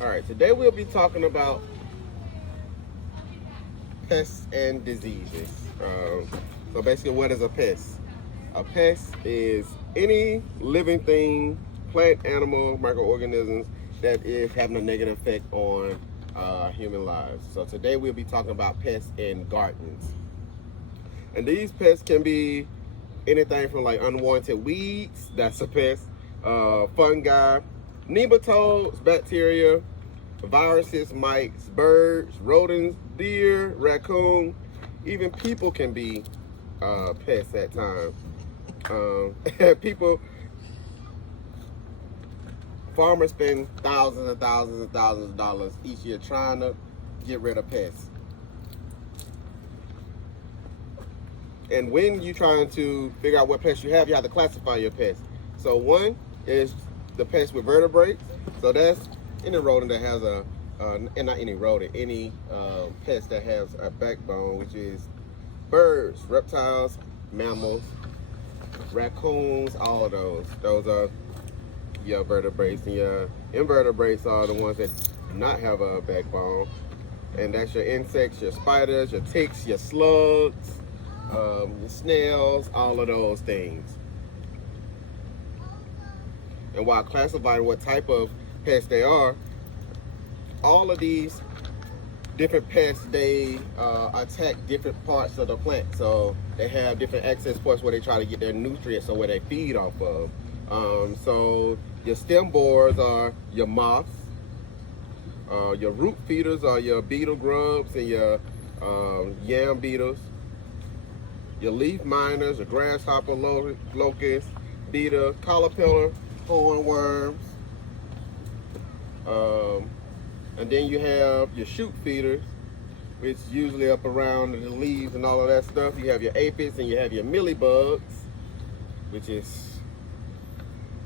All right, today we'll be talking about pests and diseases. So basically, what is a pest? A pest is any living thing, plant, animal, microorganisms that is having a negative effect on human lives. So today we'll be talking about pests in gardens. And these pests can be anything from like unwanted weeds, that's a pest, fungi, nematodes, bacteria, viruses, mites, birds, rodents, deer, raccoon, even people can be pests at times. People, farmers spend thousands and thousands and thousands of dollars each year trying to get rid of pests. And when you're trying to figure out what pests you have to classify your pests. So one is the pest with vertebrates. So that's any rodent that has and not any rodent, any pest that has a backbone, which is birds, reptiles, mammals, raccoons, all of those. Those are your vertebrates, and your invertebrates are the ones that do not have a backbone. And that's your insects, your spiders, your ticks, your slugs, your snails, all of those things. And while classifying what type of pests they are, all of these different pests, they attack different parts of the plant. So they have different access points where they try to get their nutrients or where they feed off of. So your stem borers are your moths. Your root feeders are your beetle grubs and your yam beetles. Your leaf miners, your grasshopper, locust, beetle, caterpillar, hornworms. And then you have your shoot feeders, which is usually up around the leaves and all of that stuff. You have your aphids and you have your mealybugs, which is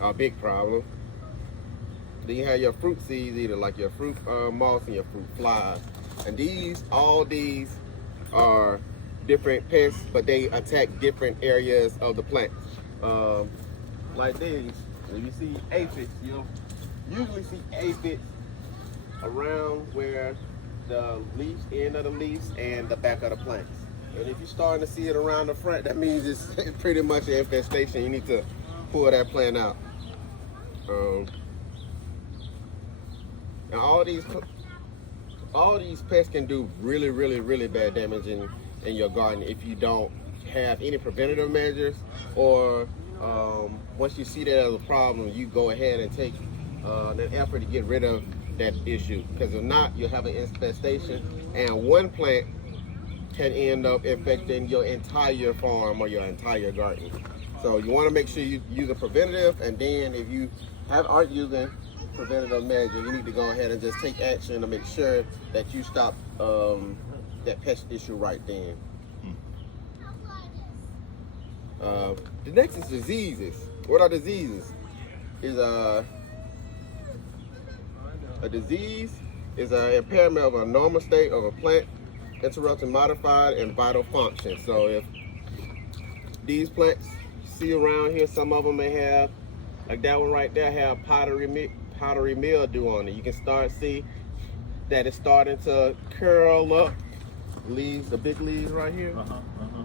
a big problem. Then you have your fruit seeds eater, like your fruit moths and your fruit flies. And all these are different pests, but they attack different areas of the plant. Like these, when you see aphids, you'll usually see aphids around where the end of the leaves and the back of the plants. And if you're starting to see it around the front, that means it's pretty much an infestation. You need to pull that plant out. Now all these pests can do really, really, really bad damage in your garden if you don't have any preventative measures, or once you see that as a problem, you go ahead and take an effort to get rid of that issue. Because if not, you'll have an infestation, and one plant can end up infecting your entire farm or your entire garden. So you want to make sure you use a preventative, and then if you aren't using preventative measures, you need to go ahead and just take action to make sure that you stop that pest issue right then. The next is diseases. What are diseases? A disease is an impairment of a normal state of a plant, interrupting modified and vital function. So if these plants you see around here, some of them may have, like that one right there, have powdery mildew on it. You can start see that it's starting to curl up. Leaves, the big leaves right here,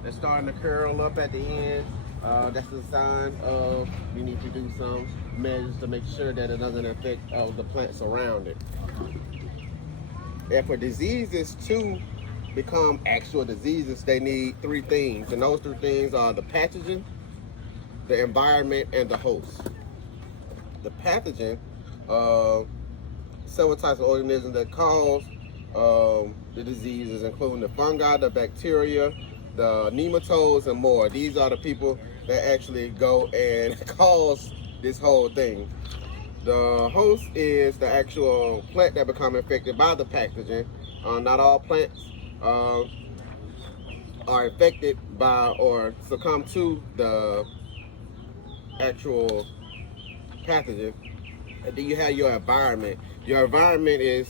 they're starting to curl up at the end. That's a sign of you need to do some measures to make sure that it doesn't affect the plants around it. And for diseases to become actual diseases, they need three things, and those three things are the pathogen, the environment, and the host. The pathogen, several types of organisms that cause the diseases, including the fungi, the bacteria, the nematodes, and more. These are the people that actually go and cause this whole thing. The host is the actual plant that become infected by the pathogen. Not all plants are infected by or succumb to the actual pathogen. And then you have your environment. Your environment is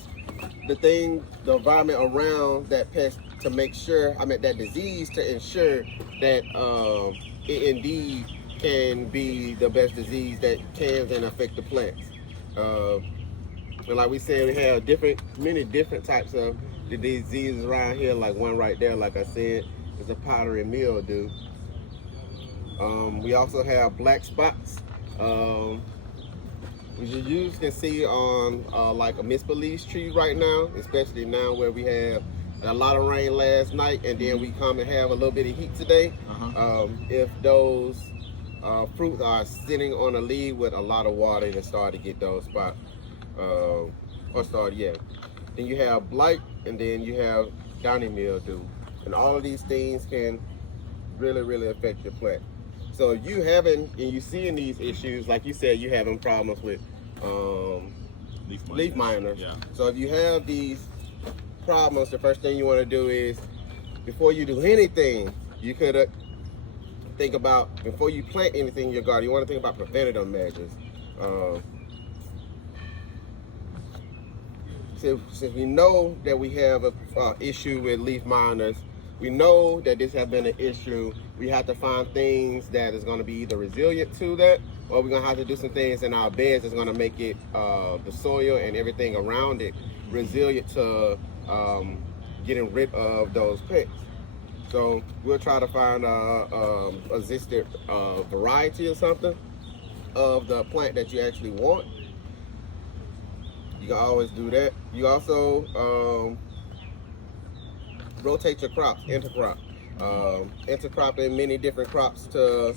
the environment around that pest to make sure, that disease, to ensure that it indeed can be the best disease that can and affect the plants. And like we said, we have many different types of the diseases around here. Like one right there, like I said, is a powdery mildew. We also have black spots, which you can see on like a misbelief tree right now, especially now where we have a lot of rain last night, and then we come and have a little bit of heat today. If those fruits are sitting on a leaf with a lot of water, they start to get those spots. Then you have blight, and then you have downy mildew, and all of these things can really affect your plant. So if you having and you seeing these issues, like you said, you having problems with leaf miners. Yeah. So if you have these problems, the first thing you want to do is, before you do anything, you could think about, before you plant anything in your garden, you want to think about preventative measures. Since we know that we have an issue with leaf miners, we know that this has been an issue. We have to find things that is going to be either resilient to that, or we're going to have to do some things in our beds that's going to make it, the soil and everything around it, resilient to getting rid of those pests. So we'll try to find a resistant variety or something of the plant that you actually want. You can always do that. You also rotate your crops, intercrop. Intercropping many different crops to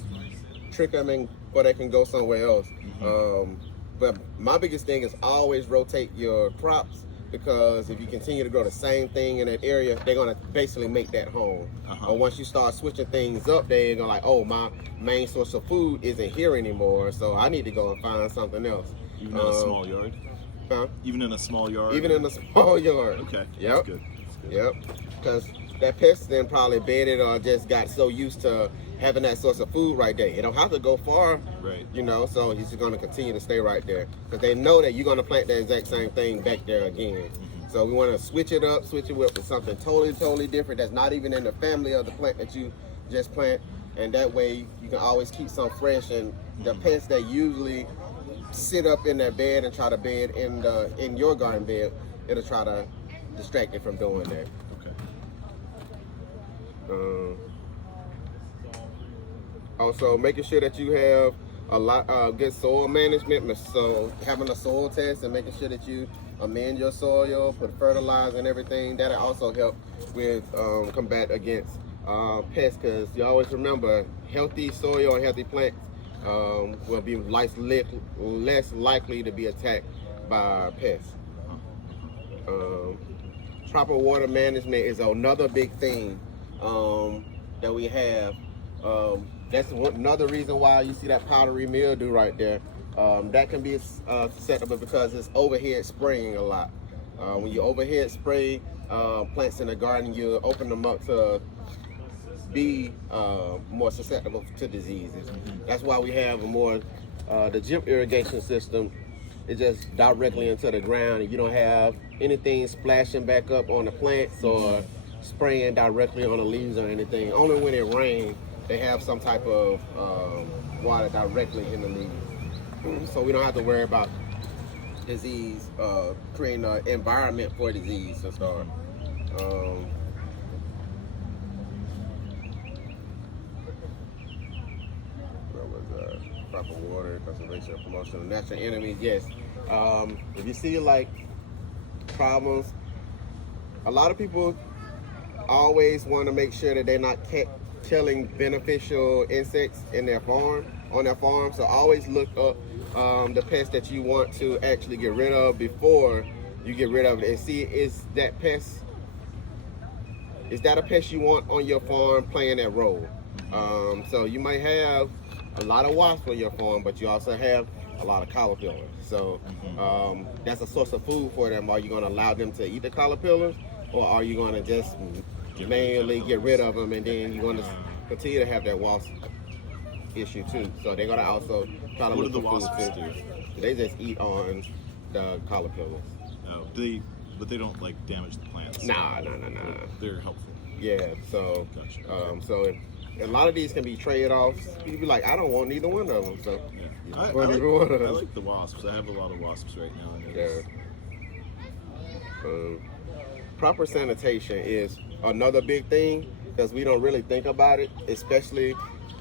trick them in, or they can go somewhere else. But my biggest thing is always rotate your crops, because if you continue to grow the same thing in that area, they're gonna basically make that home. Or once you start switching things up, they're gonna like, oh, my main source of food isn't here anymore, so I need to go and find something else. Even in a small yard? Even in a small yard? Even in a small yard. Okay, yep. That's good. Yep, because that pest then probably bedded or just got so used to having that source of food right there. You don't have to go far, right? You know, so he's just going to continue to stay right there, because they know that you're going to plant the exact same thing back there again. So we want to switch it up, with something totally different that's not even in the family of the plant that you just plant, and that way you can always keep some fresh. And the pests that usually sit up in that bed and try to bed in your garden bed, it'll try to distract it from doing that. Okay. Also, making sure that you have a lot good soil management. So having a soil test and making sure that you amend your soil, put fertilizer and everything, that'll also help with combat against pests. Because you always remember, healthy soil and healthy plants will be less likely to be attacked by pests. Proper water management is another big thing that we have. That's another reason why you see that powdery mildew right there. That can be susceptible because it's overhead spraying a lot. When you overhead spray plants in the garden, you open them up to be more susceptible to diseases. That's why we have a more the drip irrigation system. It's just directly into the ground, and you don't have anything splashing back up on the plants or spraying directly on the leaves or anything. Only when it rains, they have some type of water directly in the leaves. So we don't have to worry about disease, creating an environment for disease to start. Proper water, conservation, promotion of natural enemies. Yes. If you see like problems, a lot of people always want to make sure that they're not killing beneficial insects in their farm, on their farm. So always look up the pests that you want to actually get rid of before you get rid of it, and see, is that a pest you want on your farm playing that role? So you might have a lot of wasps on your farm, but you also have a lot of caterpillars. So that's a source of food for them. Are you going to allow them to eat the caterpillars, or are you going to just mainly get rid of them, and then you're going to continue to have that wasp issue too? So they're going to also try to look for food too. They just eat on the caterpillars. Oh, but they don't like damage the plants. Nah. They're helpful. Yeah. So Gotcha. So a lot of these can be trade-offs. You'd be like, I don't want neither one of them. So yeah. I like the wasps. I have a lot of wasps right now. Proper sanitation is another big thing because we don't really think about it, especially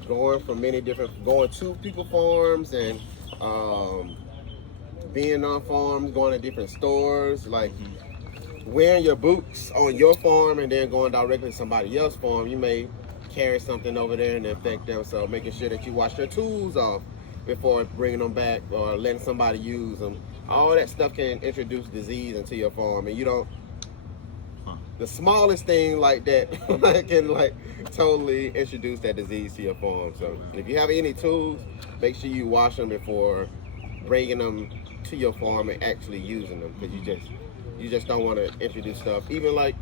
going to people farms and being on farms, going to different stores, like wearing your boots on your farm and then going directly to somebody else's farm. You may carry something over there and infect them, so making sure that you wash your tools off before bringing them back or letting somebody use them. All that stuff can introduce disease into your farm, and you don't. The smallest thing like that can like totally introduce that disease to your farm. So if you have any tools, make sure you wash them before bringing them to your farm and actually using them, because you just don't want to introduce stuff. Even like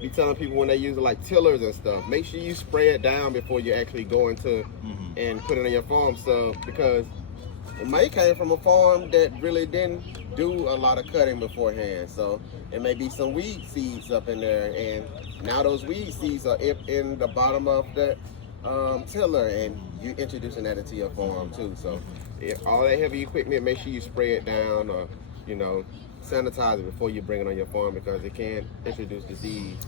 be telling people when they use like tillers and stuff, make sure you spray it down before you actually go into and put it on your farm. So because it may came from a farm that really didn't do a lot of cutting beforehand, so it may be some weed seeds up in there, and now those weed seeds are in the bottom of the tiller, and you're introducing that into your farm too. So all that heavy equipment, make sure you spray it down or sanitize it before you bring it on your farm, because it can introduce disease.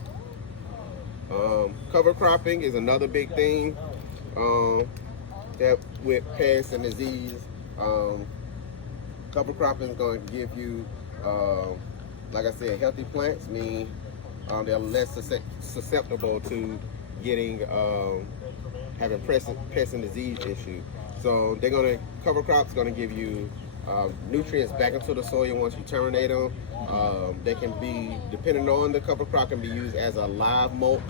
Cover cropping is another big thing that with pests and disease. Cover cropping is going to give you, like I said, healthy plants, mean they're less susceptible to getting having pest and disease issues. So cover crops going to give you nutrients back into the soil once you terminate them. They can be, depending on the cover crop, can be used as a live mulch.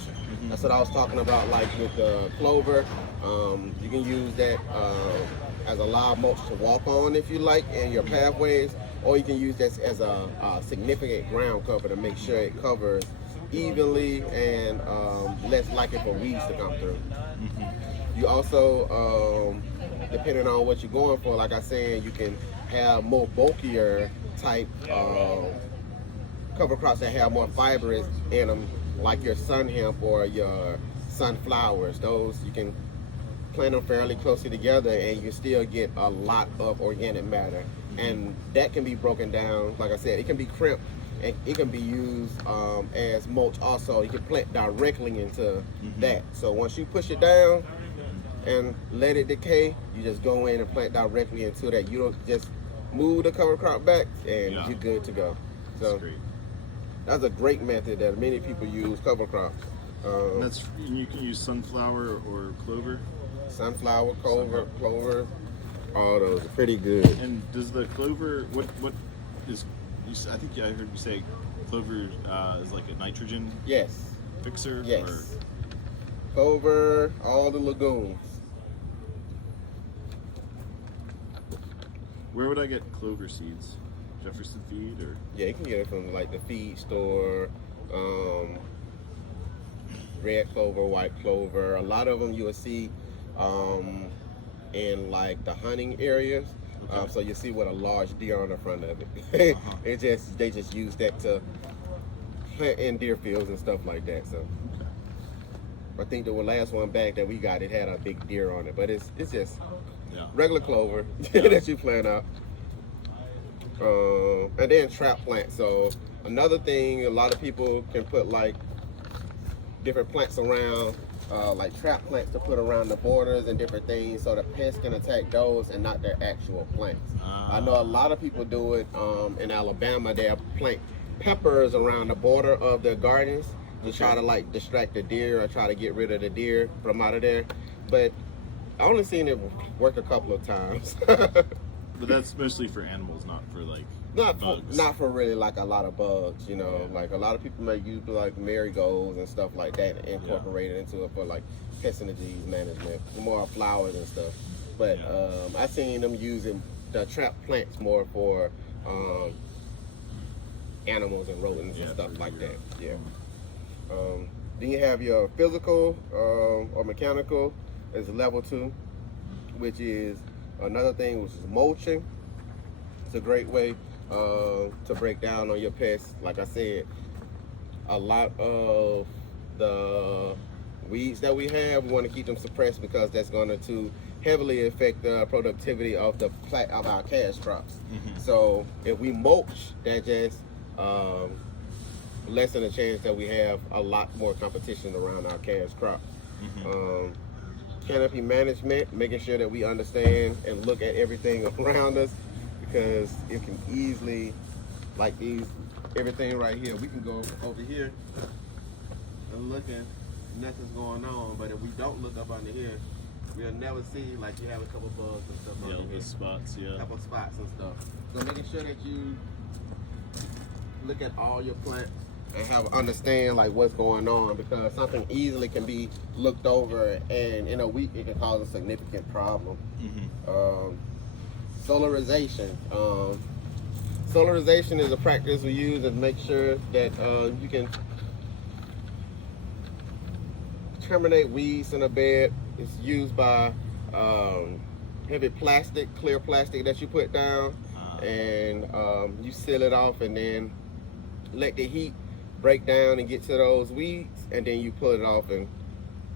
That's what I was talking about, like with the clover. You can use that as a live mulch to walk on if you like in your pathways, or you can use this as a significant ground cover to make sure it covers evenly and less likely for weeds to come through. You also, depending on what you're going for, like I said, you can have more bulkier type cover crops that have more fibers in them, like your sun hemp or your sunflowers. Those you can plant them fairly closely together and you still get a lot of organic matter, and that can be broken down. Like I said, it can be crimped and it can be used as mulch also. You can plant directly into that. So once you push it down and let it decay, you just go in and plant directly into that. You don't just move the cover crop back and you're good to go. So that's a great method that many people use, cover crops. You can use sunflower or clover. Sunflower, clover, all those are pretty good. And does the clover, what is, I think I heard you say clover is like a nitrogen fixer? Yes. Or? Clover, all the legumes. Where would I get clover seeds? Jefferson Feed or? Yeah, you can get it from like the feed store, red clover, white clover. A lot of them you will see in like the hunting areas. So you see with a large deer on the front of it. They just use that to plant in deer fields and stuff like that. So I think the last one back that we got, it had a big deer on it, but it's just regular clover that you plant out. And then trap plants. So another thing, a lot of people can put like different plants around, like trap plants to put around the borders and different things, so the pests can attack those and not their actual plants. I know a lot of people do it in Alabama. They'll plant peppers around the border of their gardens to try to like distract the deer or try to get rid of the deer from out of there. But I only seen it work a couple of times. But that's mostly for animals, not for like bugs. Not for really like a lot of bugs, like a lot of people may use like marigolds and stuff like that and incorporate it into it for like pest and disease management, more flowers and stuff. But I seen them using the trap plants more for animals and rodents and stuff like that. Then you have your physical or mechanical is level 2, which is another thing, which is mulching. It's a great way to break down on your pests. Like I said, a lot of the weeds that we have, we want to keep them suppressed because that's going to heavily affect the productivity of our cash crops. So if we mulch, that just lessen the chance that we have a lot more competition around our cash crop. Canopy management, making sure that we understand and look at everything around us, because it can easily, like everything right here, we can go over here and look at nothing's going on, but if we don't look up under here, we'll never see, like, you have a couple bugs and stuff under here. Spots, a couple spots and stuff. So making sure that you look at all your plants and understand like what's going on, because something easily can be looked over and in a week it can cause a significant problem. Solarization. Solarization is a practice we use to make sure that you can terminate weeds in a bed. It's used by heavy plastic, clear plastic that you put down, and you seal it off and then let the heat break down and get to those weeds, and then you pull it off and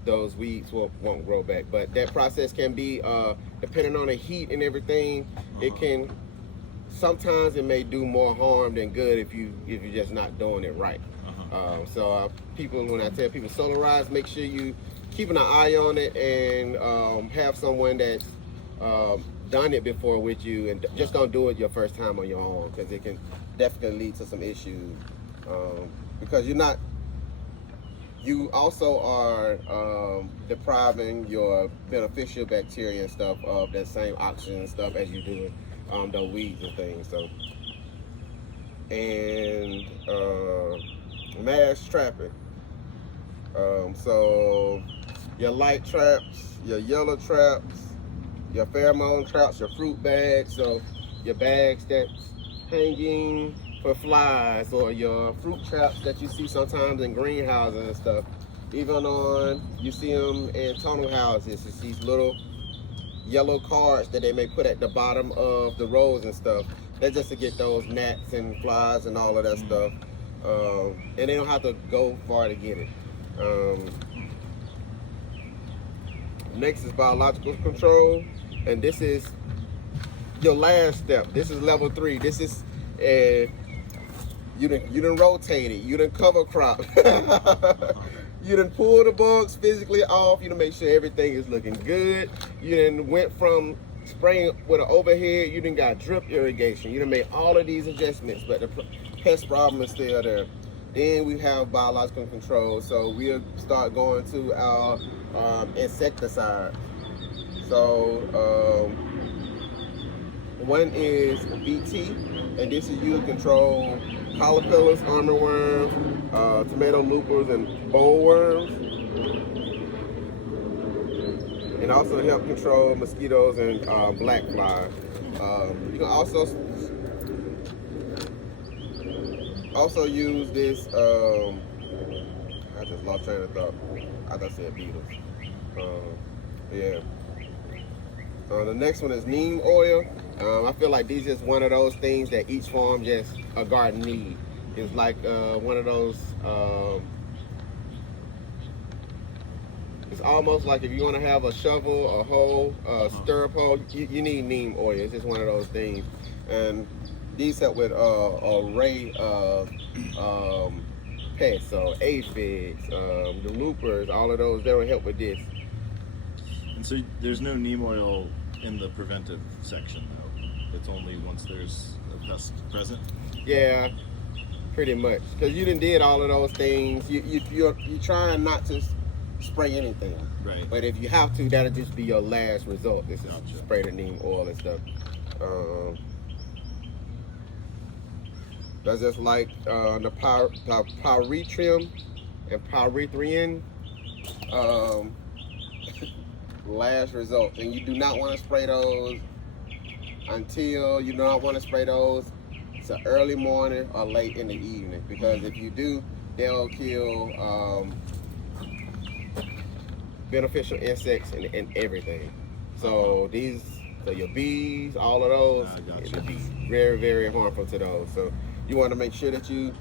those weeds won't grow back. But that process can be, depending on the heat and everything, it can, sometimes it may do more harm than good if you're just not doing it right. So people, when I tell people solarize, make sure you keeping an eye on it and have someone that's done it before with you, and just don't do it your first time on your own, because it can definitely lead to some issues. Because you also are depriving your beneficial bacteria and stuff of that same oxygen and stuff as you do the weeds and things. So, and mass trapping. So your light traps, your yellow traps, your pheromone traps, your fruit bags, so your bags that's hanging for flies, or your fruit traps that you see sometimes in greenhouses and stuff. Even you see them in tunnel houses. It's these little yellow cards that they may put at the bottom of the rows and stuff. That's just to get those gnats and flies and all of that stuff. And they don't have to go far to get it. Next is biological control, and this is your last step. This is level 3. This is you done rotate it, you done cover crop, you done pull the bugs physically off, you done make sure everything is looking good, you done went from spraying with an overhead, you done got drip irrigation, you done made all of these adjustments, but the pest problem is still there. Then we have biological control, so we'll start going to our insecticides. So one is BT, and this is used to control caterpillars, armyworms, tomato loopers, and bollworms, and also help control mosquitoes and black flies. You can also use this. I just lost train of thought. I thought I said beetles. Yeah. The next one is neem oil. I feel like these is one of those things that each farm just a garden need. It's like one of those. It's almost like if you want to have a shovel, a hoe, a stirrup hoe, you need neem oil. It's just one of those things, and these help with array of pests, so aphids, the loopers, all of those. They will help with this. And so there's no neem oil in the preventive section, though. It's only once there's a pest present. Yeah, pretty much. Because you done did all of those things. You're trying not to spray anything. Right. But if you have to, that'll just be your last resort. This is spray the neem oil and stuff. That's just like the pyrethrum and pyrethrin. Last result, and you do not want to spray those until you do not want to spray those so early morning or late in the evening, because if you do, they'll kill beneficial insects and everything. So your bees, all of those, it'll be very, very harmful to those. So you want to make sure that you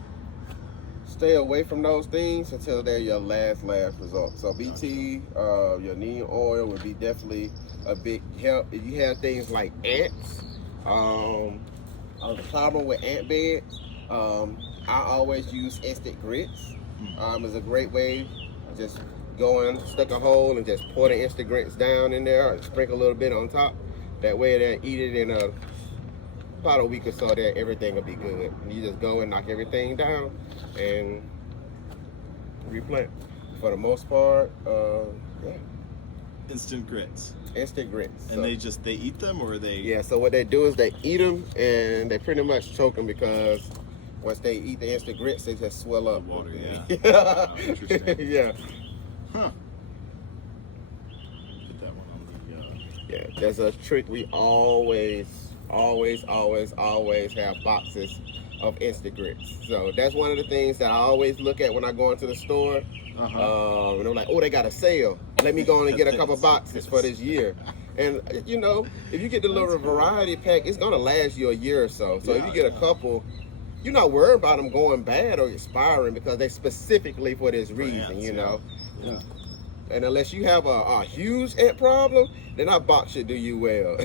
stay away from those things until they're your last result. So BT, your neem oil would be definitely a big help. If you have things like ants, the problem with ant beds, I always use instant grits. It's a great way. Just go in, stick a hole, and just pour the instant grits down in there, or sprinkle a little bit on top. That way they'll eat it in about a week or so, that everything will be good. And you just go and knock everything down and replant. For the most part, yeah. Instant grits. Instant grits. And so, they eat them, or they? Yeah, so what they do is they eat them, and they pretty much choke them, because once they eat the instant grits, they just swell up. The water, yeah. Oh, interesting. Yeah. Huh. Put that one on the... Yeah, there's a trick. We always have boxes of instant grits. So that's one of the things that I always look at when I go into the store. And I'm like, oh, they got a sale. Let me go on and get a couple boxes for this year. And you know, if you get the little variety pack, it's gonna last you a year or so. So if you get a couple, you're not worried about them going bad or expiring, because they specifically for this reason, you know. Yeah. And unless you have a huge ant problem, then our box should do you well.